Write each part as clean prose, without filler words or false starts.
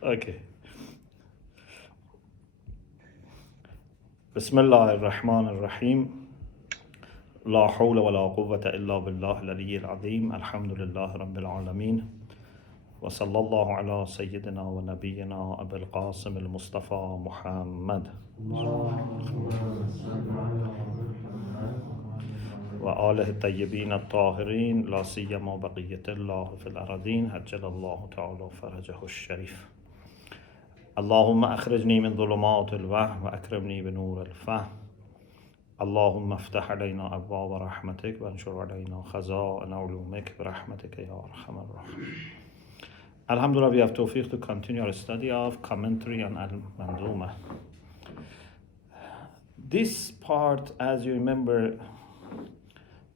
Okay. Bismillah ar-Rahman ar-Rahim. لا حول ولا قوة إلا بالله العلي العظيم. Alhamdulillah Rabbil Alameen. وصلى الله على سيدنا ونبينا أبي القاسم المصطفى محمد وآله الطيبين الطاهرين لا سيما بقية الله في الأراضين عجل الله تعالى فرجه الشريف. اللهم أخرجني من ظلمات الوهم وأكرمني بنور الفهم. اللهم افتح علينا أبواب رحمتك وانشر علينا خزائن علومك برحمتك يا أرحم الراحمين. Alhamdulillah, we have tawfiq to continue our study of commentary on al-Manzumah. This part, as you remember,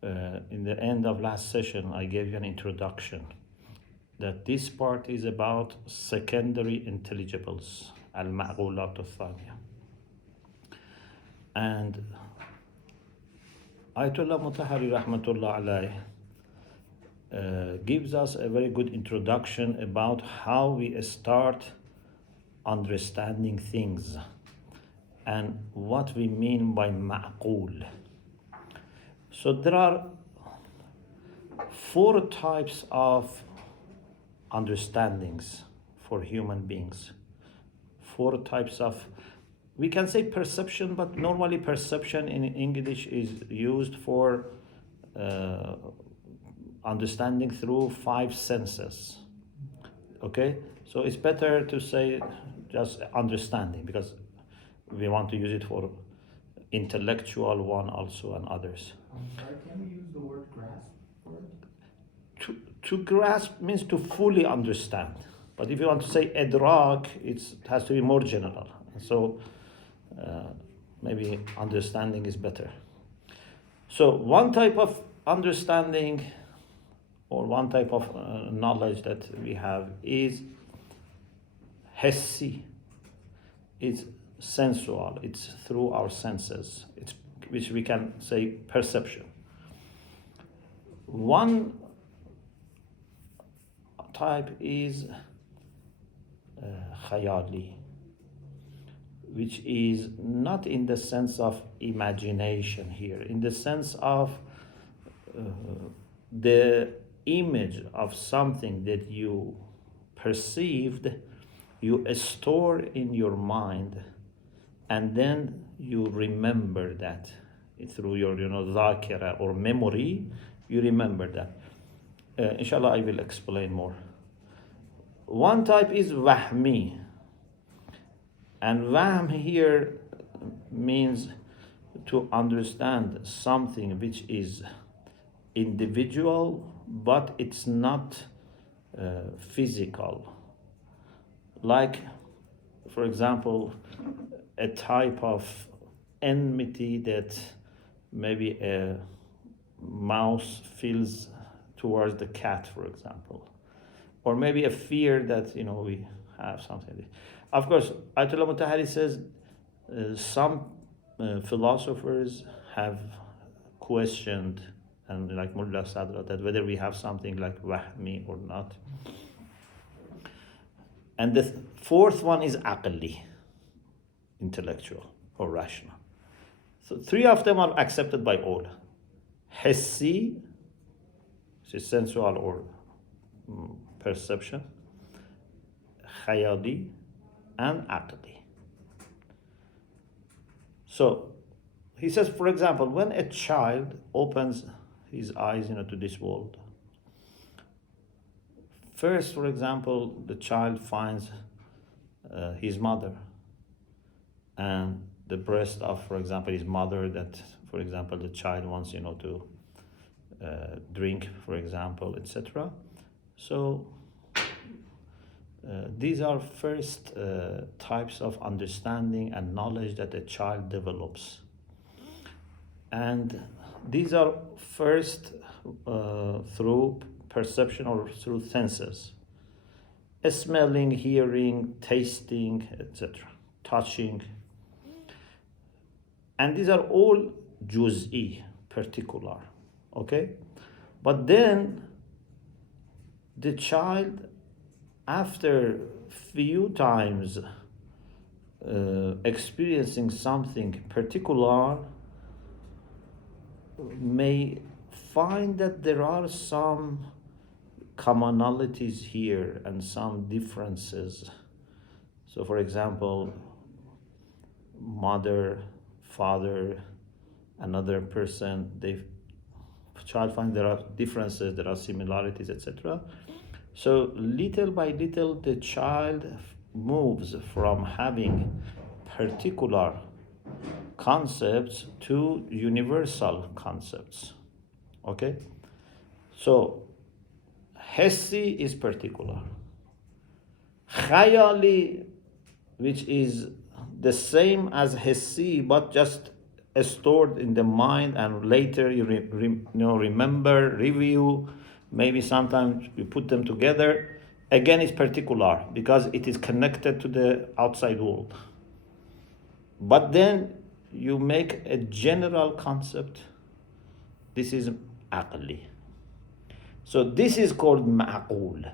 in the end of last session, I gave you an introduction that this part is about secondary intelligibles, al-Ma'qulat al-Thaniya. And Ayatummah Mutahhari rahmatullah alayh gives us a very good introduction about how we start understanding things and what we mean by ma'qul. So there are 4 types of understandings for human beings. 4 types of, we can say perception, but normally perception in English is used for understanding through 5 senses. Okay, so it's better to say just understanding because we want to use it for intellectual one also and others. Sorry, can we use the word grasp for it? To grasp means to fully understand, but if you want to say idrak, it has to be more general. So maybe understanding is better. So one type of understanding or one type of knowledge that we have is hissi. It's sensual. It's through our senses. It's which we can say perception. One type is khayali, which is not in the sense of imagination here, in the sense of the image of something that you perceived, you store in your mind, and then you remember that through your dhakira or memory, you remember that. Inshallah, I will explain more. One type is wahmi, and wahm here means to understand something which is individual, but it's not physical. Like, for example, a type of enmity that maybe a mouse feels towards the cat, for example, or maybe a fear that we have something. Of course, Ayatummah Mutahhari says some philosophers have questioned, and like Mulla Sadra, that whether we have something like wahmi or not. And the 4th one is aqli, intellectual or rational. So 3 of them are accepted by all. Hissi, which is sensual or perception, khayali, and aqli. So he says, for example, when a child opens his eyes to this world, first, for example, the child finds his mother and the breast of, for example, his mother that, for example, the child wants to drink, for example, etc. So these are first types of understanding and knowledge that a child develops, and these are first through perception or through senses: smelling, hearing, tasting, etc., touching. And these are all juz'i, particular, okay? But then the child after few times experiencing something particular, may find that there are some commonalities here and some differences. So, for example, mother, father, another person, child find there are differences, there are similarities, etc. So little by little, the child moves from having particular concepts to universal concepts. Okay? So, Hissi is particular. Khayali, which is the same as Hissi, but just stored in the mind, and later you remember, review, maybe sometimes you put them together. Again, it's particular because it is connected to the outside world. But then you make a general concept. This is aqli. So this is called ma'qul.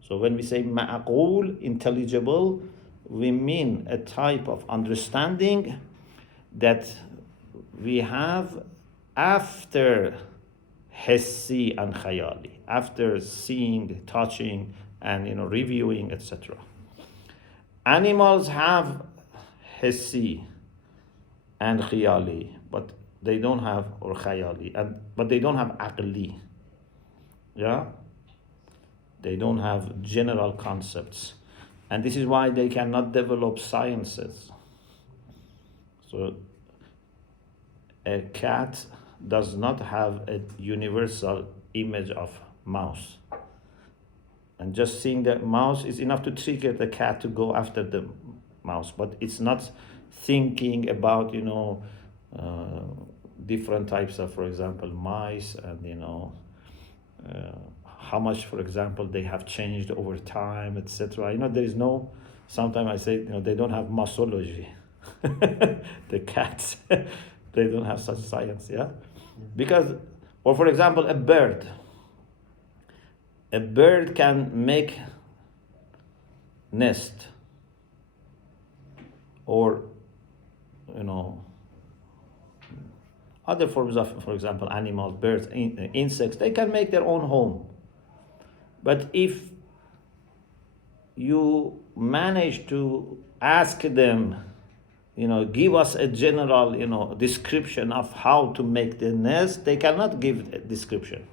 So when we say ma'qul, intelligible, we mean a type of understanding that we have after hissi and khayali, after seeing, touching, and reviewing, etc. Animals have hissi and khayali, but they don't have, or khayali, but they don't have aqli. Yeah? They don't have general concepts. And this is why they cannot develop sciences. So a cat does not have a universal image of mouse. And just seeing the mouse is enough to trigger the cat to go after the mouse. But it's not thinking about, different types of, for example, mice, and, how much, for example, they have changed over time, etc. There is no, sometimes I say, they don't have massology. The cats, they don't have such science, yeah? Because, or for example, a bird can make nest, or, other forms of, for example, animals, birds, insects, they can make their own home. But if you manage to ask them, give us a general, description of how to make the nest, they cannot give a description.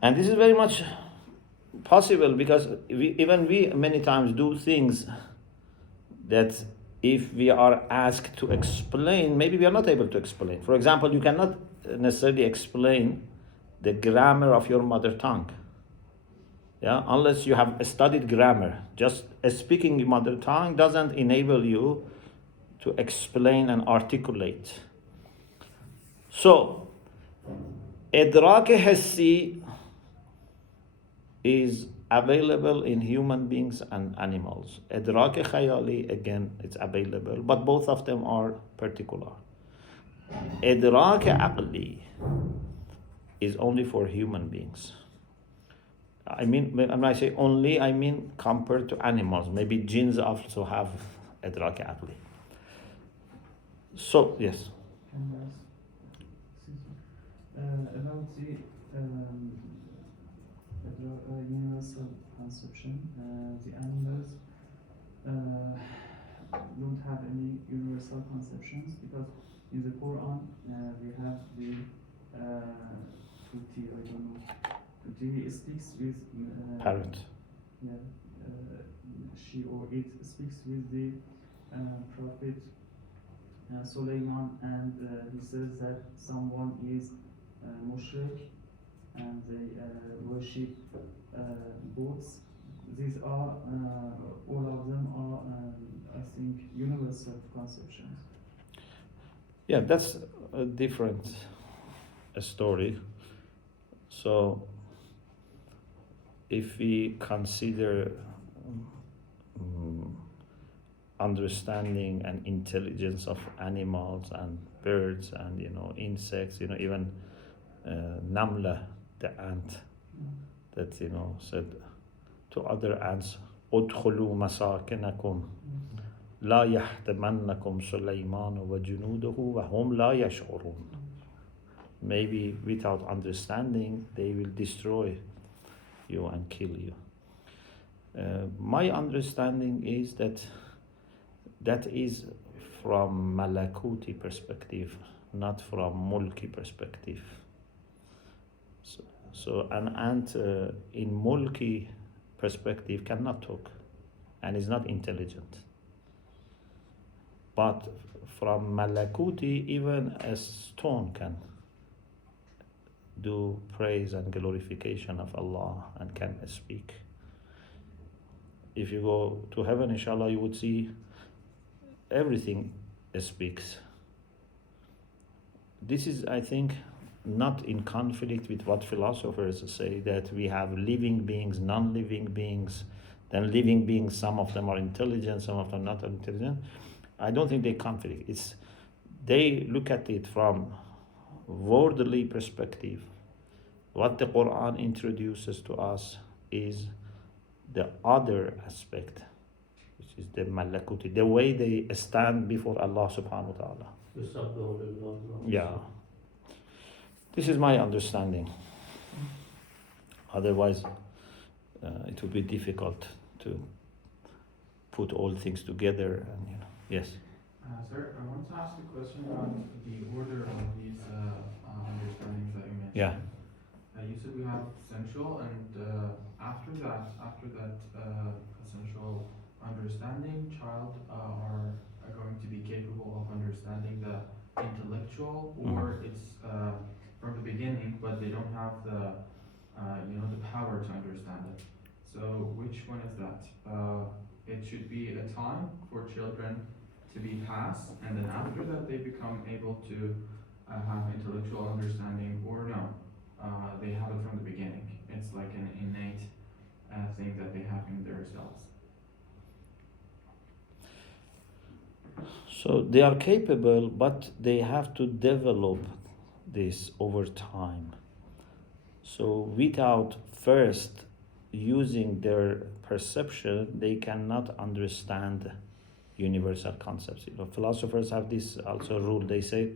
And this is very much possible because even we many times do things that if we are asked to explain, maybe we are not able to explain. For example, you cannot necessarily explain the grammar of your mother tongue. Yeah, unless you have studied grammar. Just speaking your mother tongue doesn't enable you to explain and articulate. So, idrak hissi is available in human beings and animals. Idrak khayali, again, it's available, but both of them are particular. Idrak aqli is only for human beings. I mean, when I say only, I mean compared to animals. Maybe jinns also have idrak aqli. So, yes. About the universal conception, the animals don't have any universal conceptions because in the Quran we have the Tuti, I don't know. Tuti speaks with Parrot. Yeah, she or it speaks with the Prophet Sulaiman, and he says that someone is mushrik and they worship goats. These are all of them are, I think, universal conceptions. Yeah, that's a different story. So, if we consider understanding and intelligence of animals and birds and insects, even namla, the ant, that said to other ants, "Udkhulu masakinakum la yahtamannakum Sulaiman wa junuduhu wa hum la yash'urun." Maybe without understanding, they will destroy you and kill you. My understanding is that is from Malakuti perspective, not from Mulki perspective. So an ant in Mulki perspective cannot talk and is not intelligent. But from Malakuti, even a stone can do praise and glorification of Allah and can speak. If you go to heaven, inshallah, you would see everything speaks. This is, I think, not in conflict with what philosophers say, that we have living beings, non-living beings. Then living beings, some of them are intelligent, some of them not intelligent. I don't think they conflict. They look at it from worldly perspective. What the Quran introduces to us is the other aspect, which is the malakuti, the way they stand before Allah subhanahu wa ta'ala. Yeah. This is my understanding. Otherwise, it would be difficult to put all things together. And yes. Sir, I want to ask a question about the order of these understandings that you mentioned. Yeah. You said we have essential, and after that essential understanding, child are going to be capable of understanding the intellectual, or it's from the beginning, but they don't have the the power to understand it. So which one is that? It should be a time for children to be passed, and then after that they become able to have intellectual understanding, or no? They have it from the beginning. It's like an innate thing that they have in themselves. So they are capable, but they have to develop this over time. So without first using their perception, they cannot understand universal concepts. Philosophers have this also rule. They say,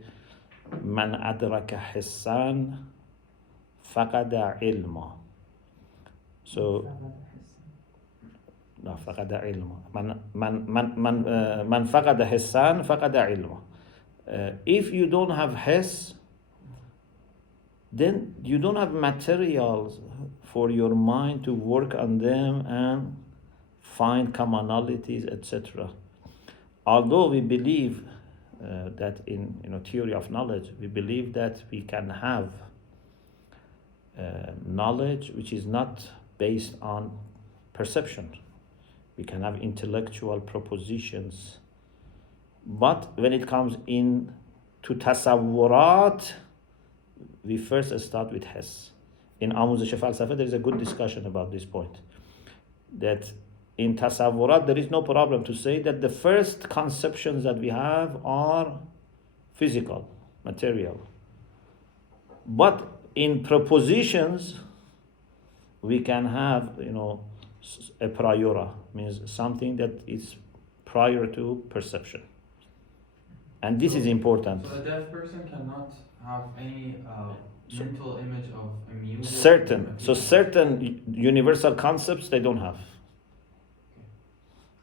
"Man adraka hissan faqada ilma." So no, faqada ilma. Man faqada hissan faqada ilma. If you don't have hiss, then you don't have materials for your mind to work on them and find commonalities, etc. Although we believe that in theory of knowledge, we believe that we can have knowledge which is not based on perception. We can have intellectual propositions. But when it comes in to tasawwurat, we first start with hiss. In Amuzish Falsafa, there is a good discussion about this point. That in tasawwurat, there is no problem to say that the first conceptions that we have are physical, material. But in propositions, we can have, a priora, means something that is prior to perception. And this is important. So a deaf person cannot have any mental image of a music? Certain universal concepts they don't have. Okay.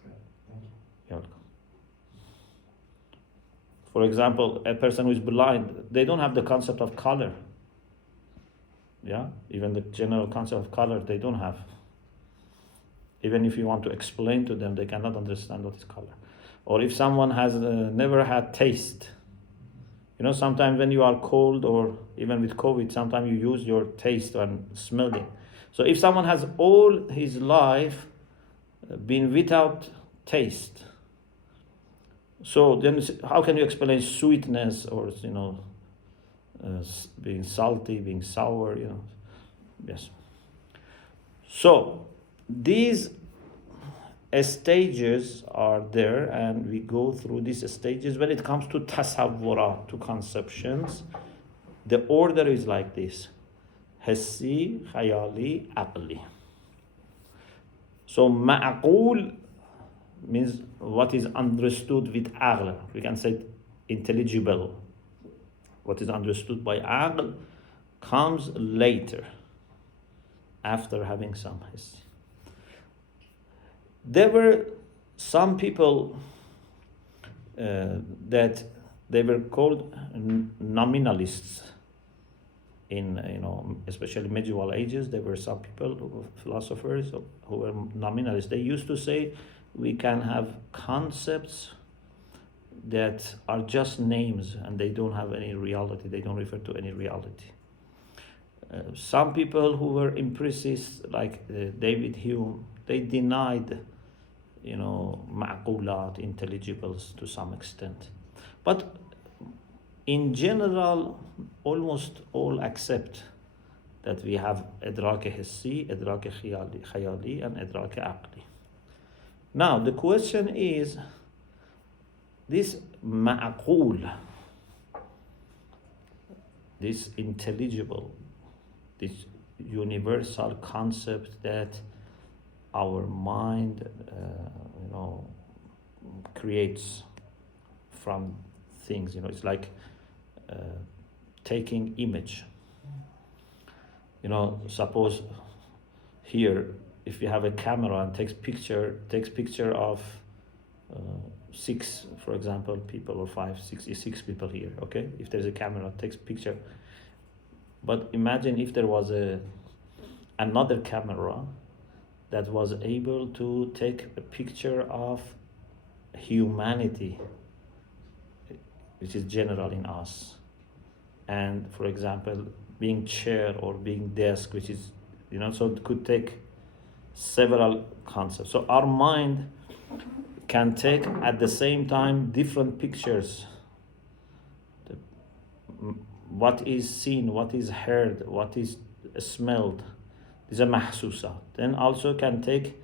Good. Thank you. You're welcome. For example, a person who is blind, they don't have the concept of color. Yeah, even the general concept of color they don't have. Even if you want to explain to them, they cannot understand what is color. Or if someone has never had taste, sometimes when you are cold, or even with COVID, sometimes you use your taste and smelling. So if someone has all his life been without taste, so then how can you explain sweetness, or being salty, being sour, Yes. So these stages are there, and we go through these stages. When it comes to tasawwurat, to conceptions, the order is like this: حسی، خیالی، عقلی. So ma'qul means what is understood with aql. We can say intelligible. What is understood by aql comes later, after having some history. There were some people that they were called nominalists. In especially medieval ages, there were some people, philosophers, who were nominalists. They used to say we can have concepts that are just names and they don't have any reality. They don't refer to any reality. Some people who were empiricists, like David Hume, they denied, ma'qulat, intelligibles to some extent. But in general, almost all accept that we have idrak hissi, idrak khayali, and idrak aqli. Now, the question is, this ma'qul, this intelligible, this universal concept that our mind, creates from things. It's like taking image. Suppose here, if you have a camera and takes picture of 6, for example, people, or 5, 6 people here. Okay, if there's a camera, takes picture. But imagine if there was another camera that was able to take a picture of humanity, which is general in us, and for example, being chair or being desk, which is, so it could take several concepts. So our mind can take at the same time different pictures. What is seen, what is heard, what is smelled. These are mahsusat. Then also can take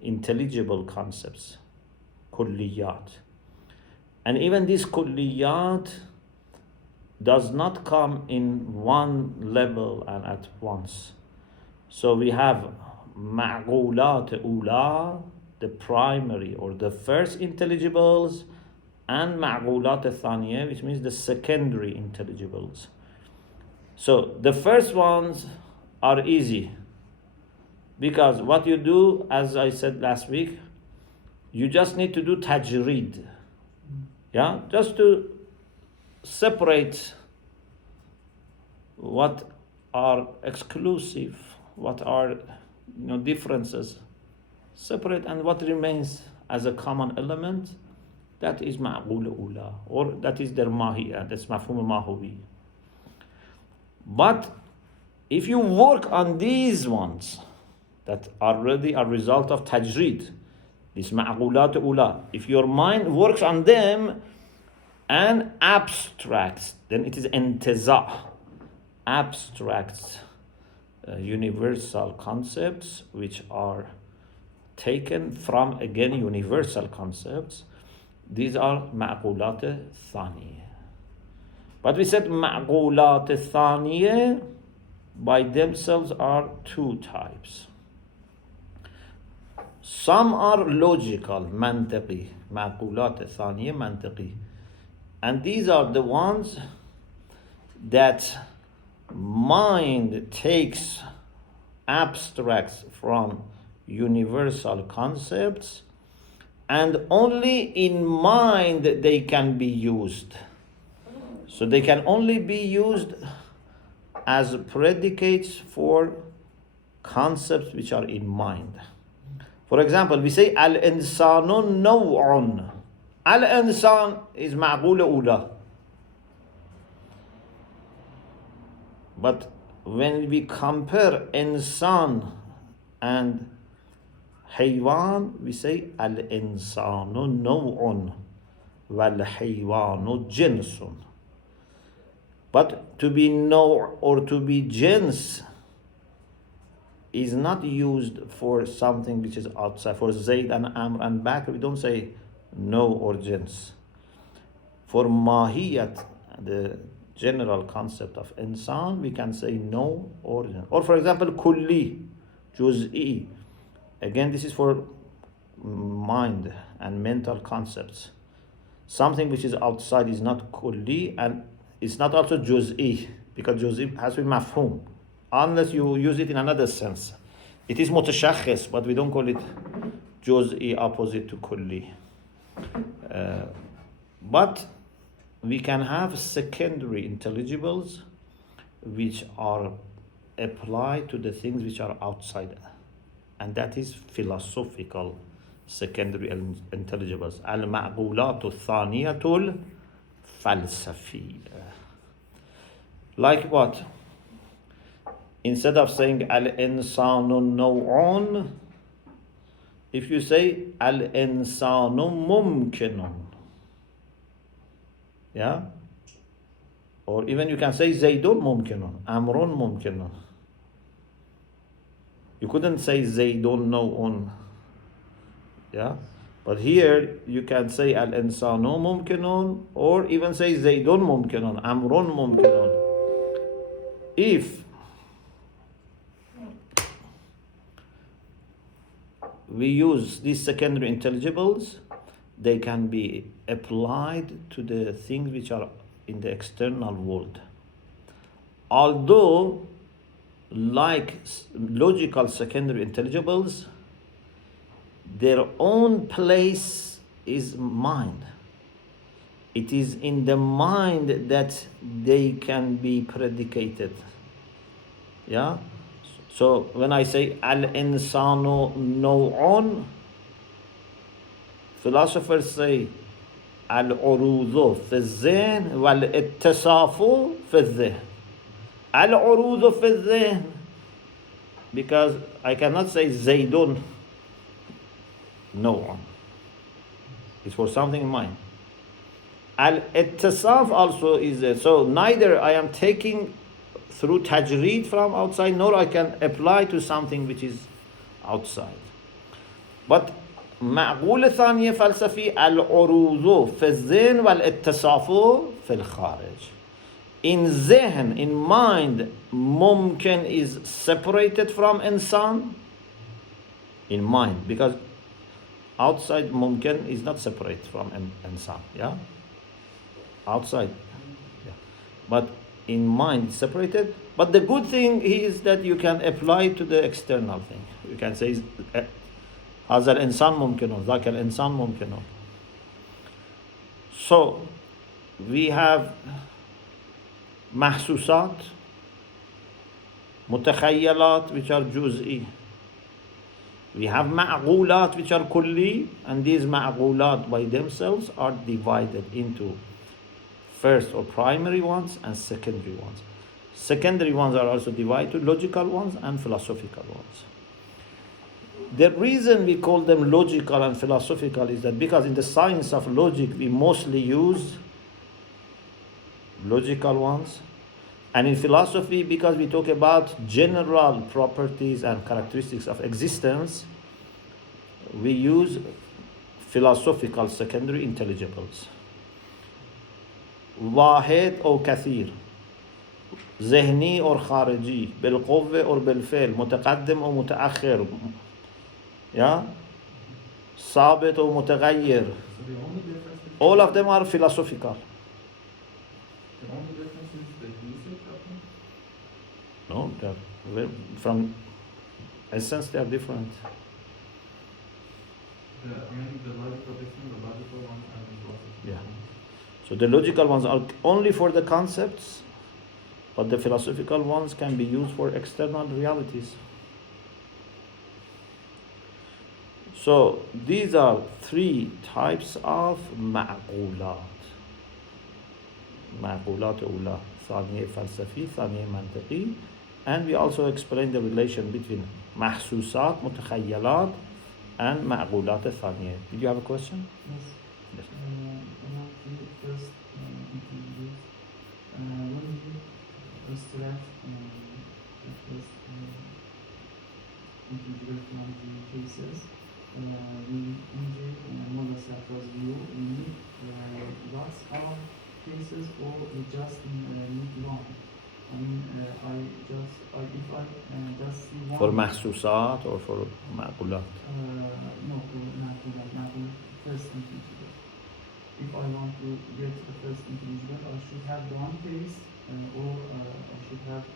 intelligible concepts, kulliyat. And even these kulliyat does not come in one level and at once. So we have ma'qulat ula, the primary or the first intelligibles, and ma'qulat thaniya, which means the secondary intelligibles. So the first ones are easy, because what you do, as I said last week, you just need to do tajreed. Yeah, just to separate what are exclusive, what are differences, separate, and what remains as a common element, that is ma'qul ula, or that is their mahiyya, that's mafhum mahuwi. But if you work on these ones that are already a result of tajreed, this ma'qulat ula, if your mind works on them and abstracts, then it is intiza', abstracts universal concepts which are taken from, again, universal concepts. These are ma'qulat thaniya. But we said ma'qulat thaniya by themselves are 2 types. Some are logical, mantiqi, ma'qulat thaniya, mantiqi. And these are the ones that mind takes abstracts from universal concepts, and only in mind they can be used. So they can only be used as predicates for concepts which are in mind. For example, we say al-insanu naw'un. Al-insan is ma'qul ula. But when we compare insan and haywan, we say al-insanu naw'un wal-haywanu jinsun. But to be naw' or to be jins is not used for something which is outside. For Zayd and Amr and Bakr, we don't say no or jins. For mahiyat, the general concept of insan, we can say no or for example, kulli, juz'i. Again, this is for mind and mental concepts. Something which is outside is not kulli and it's not also juz'i, because juz'i has to be mafhum, unless you use it in another sense. It is mutashakhis, but we don't call it juz'i opposite to kulli. But we can have secondary intelligibles which are applied to the things which are outside, and that is philosophical secondary intelligibles. Al-ma'qulatu thaniyatul falsafi. Like what? Instead of saying al-insanu naw'un, if you say al-insanu mumkinun, yeah? Or even you can say Zaydun mumkinun, Amrun mumkinun. You couldn't say Zaydun naw'un. Yeah? But here you can say al-insanu mumkinun, or even say Zaydun mumkinun, Amrun mumkinun. If we use these secondary intelligibles, they can be applied to the things which are in the external world. Although, like logical secondary intelligibles, their own place is mind. It is in the mind that they can be predicated. Yeah? So when I say al-insanu naw'un, philosophers say al-urudu fi al-zihn wal-ittisafu fi al-zihn. Al-urudu fi al-zihn, because I cannot say Zaydun naw'un. It's for something in mind. Al-ittisaf also is there. So neither I am taking through tajreed from outside, nor I can apply to something which is outside. But معقول ثانية فلسفي العروض في الذهن والاتساف في الخارج. In zihn, in mind, mumkin is separated from insan. In mind, because outside mumkin is not separate from insan. Yeah, outside. Yeah, but in mind it's separated. But the good thing is that you can apply to the external thing. You can say هذا الإنسان ممكن ذاك الإنسان ممكن. So we have محسوسات, متخيلات, which are juz'i. We have معقولات, which are kulli, and these معقولات by themselves are divided into first or primary ones and secondary ones. Secondary ones are also divided to logical ones and philosophical ones. The reason we call them logical and philosophical is that because in the science of logic we mostly use logical ones, and in philosophy because we talk about general properties and characteristics of existence, we use philosophical secondary intelligibles. واحد أو كثير, ذهني और خارجي, بالقوة और بالفعل, متقدم أو متأخر, yeah, ثابت أو متغير. All of them are philosophical. The only difference is the usage of them? No, they're from essence they are different. The logical difference, the logical ones and the philosophical Yeah. ones. So the logical ones are only for the concepts, but the philosophical ones can be used for external realities. So these are three types of معقولات. معقولات أولى, ثانية فلسفي, ثانية منطقي, and we also explain the relation between محسوسات, متخيلات, and معقولات الثانية. Did you have a question? Yes. Yes. About the first interview, when you extract the first interview from the cases, in the Mulla Safa's view, we need lots of cases, or we just need one? I mean, if I just see one. For mahsusat or for ma'qulat? No, for ma'qulat, first intelligible. If I want to get the first intelligible, I should have one case, or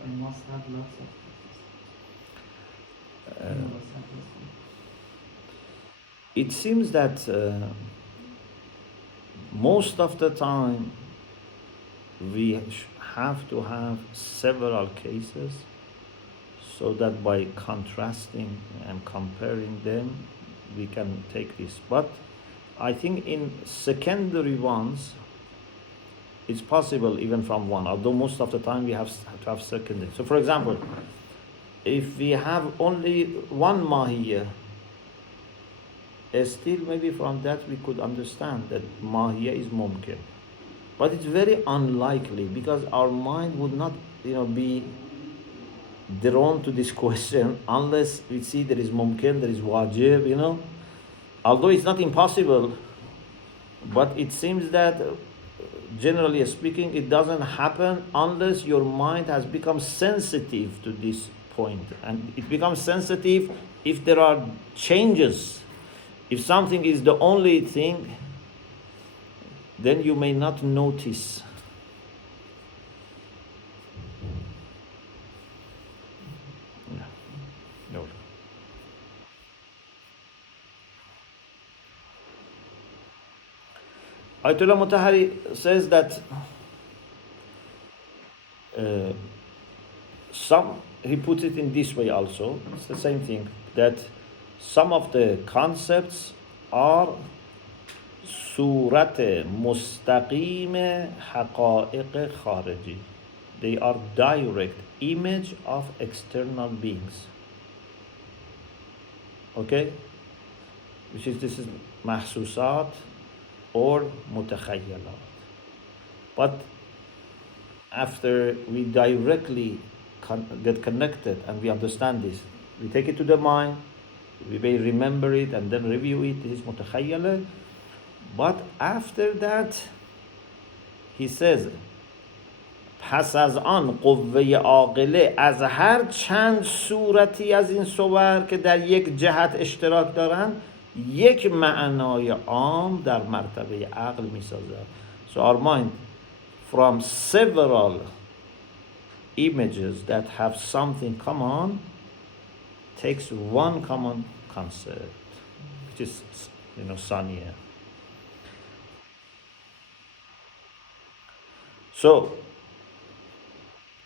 I must have lots of cases. It seems that most of the time we have to have several cases, so that by contrasting and comparing them we can take this. But I think in secondary ones it's possible even from one, although most of the time we have to have secondary. So for example, if we have only one mahiyya, still maybe from that we could understand that mahiyya is mumkin. But it's very unlikely, because our mind would not be drawn to this question unless we see there is mumkin, there is wajib, although it's not impossible. But it seems that generally speaking it doesn't happen unless your mind has become sensitive to this point, and it becomes sensitive if there are changes. If something is the only thing, then you may not notice. No. Ayatummah Mutahhari says that he puts it in this way also, it's the same thing, that some of the concepts are صورت مستقیم حقائق خارجی. They are direct image of external beings. Okay? This is mahsusat or mutakhayyalat. But after we directly get connected and we understand this, we take it to the mind, we may remember it and then review it. This is mutakhayyalat. But after that, he says, پس از آن قوه عاقله از هر چند صورتی از این صور که در یک جهت اشتراک دارند یک معنای عام در مرتبه عقل می سازد. So our mind, from several images that have something common, takes one common concept, which is Saniya. So,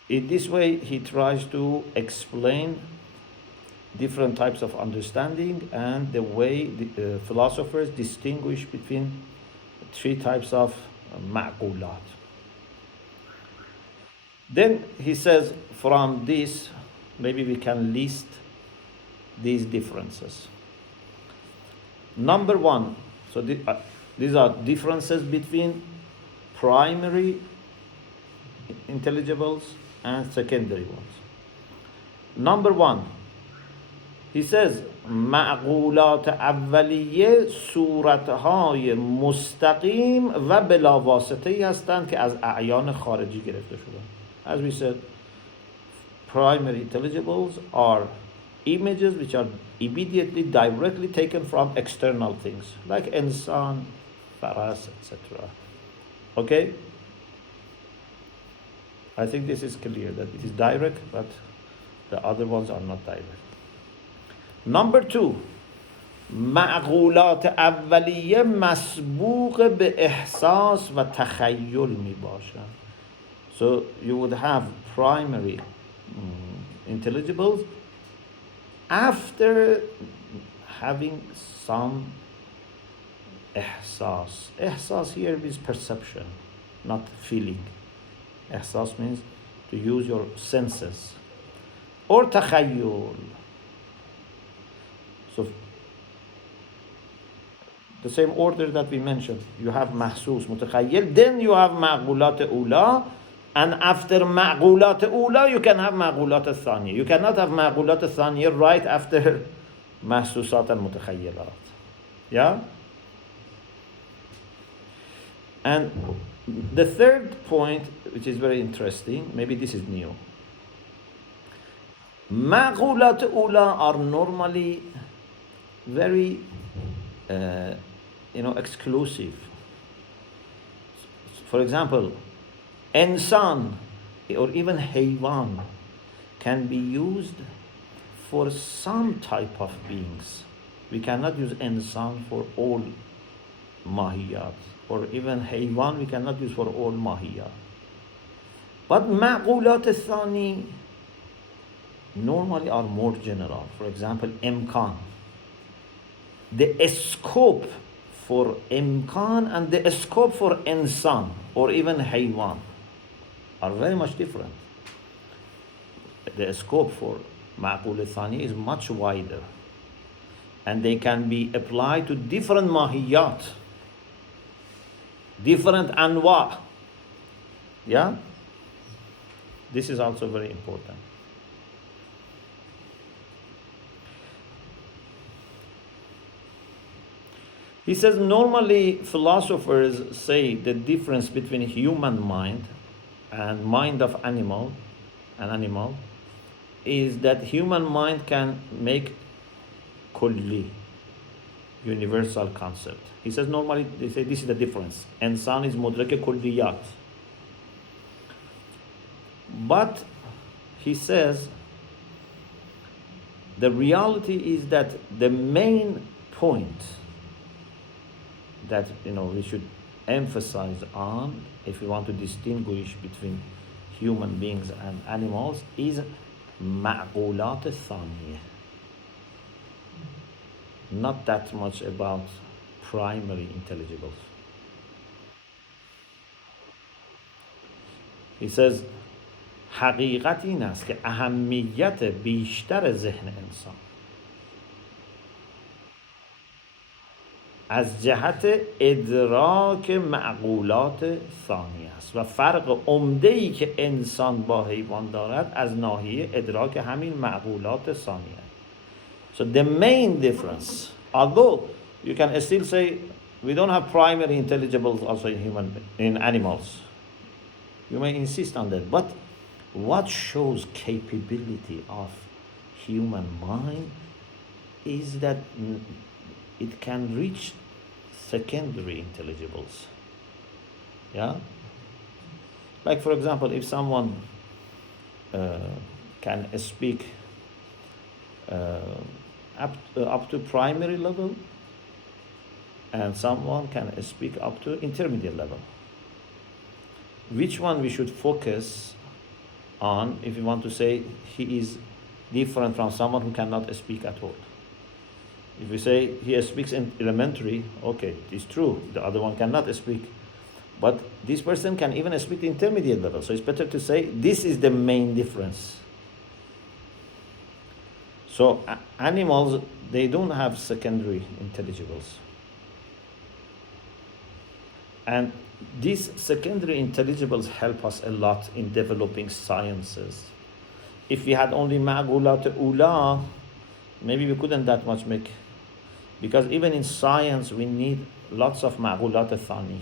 in this way, he tries to explain different types of understanding and the way the philosophers distinguish between three types of ma'qulat. Then he says, from this, maybe we can list these differences. Number one, so these are differences between primary intelligibles and secondary ones. Number one, he says معقولات اولیه صورتهای مستقیم و بلا واسطه‌ای هستند که از اعیان خارجی گرفته شدند. As we said, primary intelligibles are images which are immediately, directly taken from external things, like insan, faras, etc. Okay? I think this is clear, that it is direct, but the other ones are not direct. Number two, معقولات اولیه مسبوق به احساس و تخیل می باشند. So you would have primary intelligibles after having some ihsas. Ihsas here means perception, not feeling. Ihsas means to use your senses. Or takhayyul. So the same order that we mentioned. You have mahsus, mutakhayyil, then you have ma'qulat ula, and after ma'qulat ula you can have ma'qulat al-thaniya. You cannot have ma'qulat al-thaniya right after mahsusat and mutakhayyilat. Yeah? And The third point, which is very interesting, maybe this is new. Ma'qulat ula are normally very, exclusive. For example, insan or even haywan can be used for some type of beings. We cannot use insan for all mahiyat, or even haywan we cannot use for all mahiyat. But ma'qulat al-thani normally are more general. For example, imkan. The scope for imkan and the scope for insan or even haywan are very much different. The scope for ma'qul al-thani is much wider, and they can be applied to different mahiyat, different anwa. Yeah? This is also very important. He says normally philosophers say the difference between human mind and mind of an animal, is that human mind can make kulli, universal concept. He says normally they say this is the difference. Insan is mudrake kulliyat. But he says the reality is that the main point that we should emphasize on if we want to distinguish between human beings and animals is ma'qulat al-thaniyah. Not that much about primary intelligibles. He says حقیقت این است که اهمیت بیشتر ذهن انسان از جهت ادراک معقولات ثانی است و فرق عمده‌ای که انسان با حیوان دارد از ناحیه ادراک همین معقولات ثانی است. So the main difference, although you can still say we don't have primary intelligibles also in animals, you may insist on that, but what shows capability of human mind is that it can reach secondary intelligibles. Yeah? Like for example, if someone can speak up to primary level, and someone can speak up to intermediate level, which one we should focus on if we want to say he is different from someone who cannot speak at all? If we say he speaks in elementary, okay, it's true, the other one cannot speak. But this person can even speak the intermediate level. So it's better to say this is the main difference. So animals, they don't have secondary intelligibles. And these secondary intelligibles help us a lot in developing sciences. If we had only ma'qulat ula, maybe we couldn't that much make. Because even in science, we need lots of ma'qulat thani.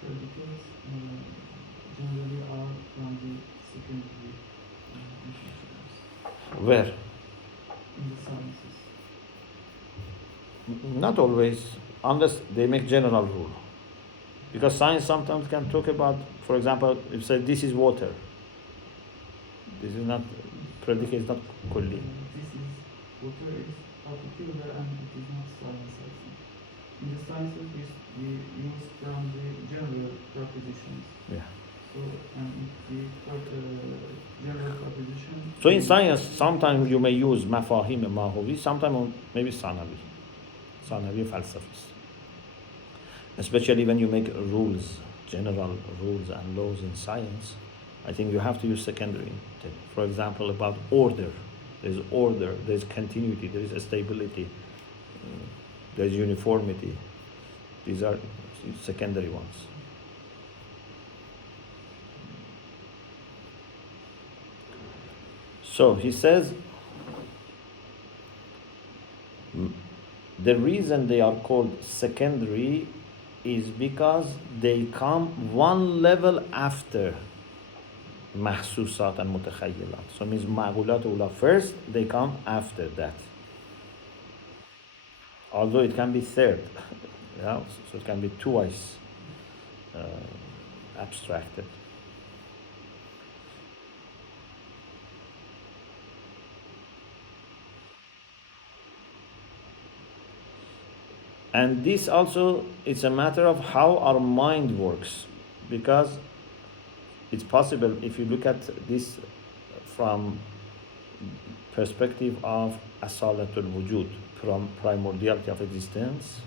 Because generally are from the secondary intelligibles. Where? In the sciences. Not always, unless they make general rule. Because science sometimes can talk about, for example, if you say this is water, this is not, predicate is not kulli. This is water is particular and it is not science, I think. In the sciences we use from the general propositions. Yeah. So and the general proposition. So in science, sometimes you may use mafahim mahovi, sometimes maybe sanavi falsafis. Especially when you make rules, general rules and laws in science, I think you have to use secondary. For example, about order. There's continuity, there is stability, there's uniformity. These are secondary ones. So he says, the reason they are called secondary is because they come one level after mahsusat and mutakhayyilat. So means ma'qulat ula first, they come after that. Although it can be third, yeah, so it can be twice abstracted. And this also, it's a matter of how our mind works, because it's possible, if you look at this from perspective of asalatul wujud, from primordiality of existence,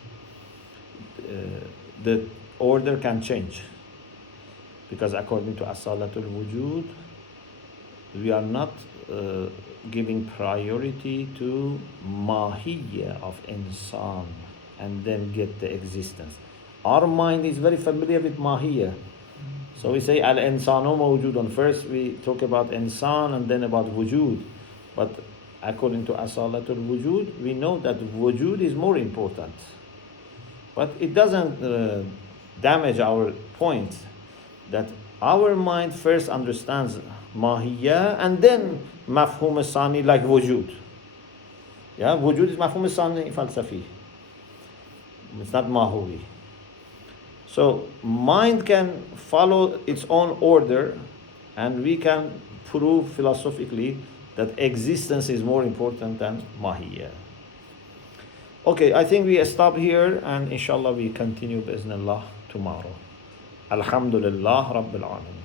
the order can change, because according to asalatul wujud, we are not giving priority to mahiyya of insan and then get the existence. Our mind is very familiar with mahiyya. So we say al-insanu mawjudun. First we talk about insan and then about wujud. But according to asalatul wujud, we know that wujud is more important. But it doesn't damage our point that our mind first understands mahiyya and then mafhum sani like wujud. Yeah, wujud is mafhum sani falsafi. It's not mahuwi. So mind can follow its own order, and we can prove philosophically that existence is more important than mahiyya. Okay, I think we stop here, and inshallah we continue bi'iznillah tomorrow. Alhamdulillah Rabbil Alameen.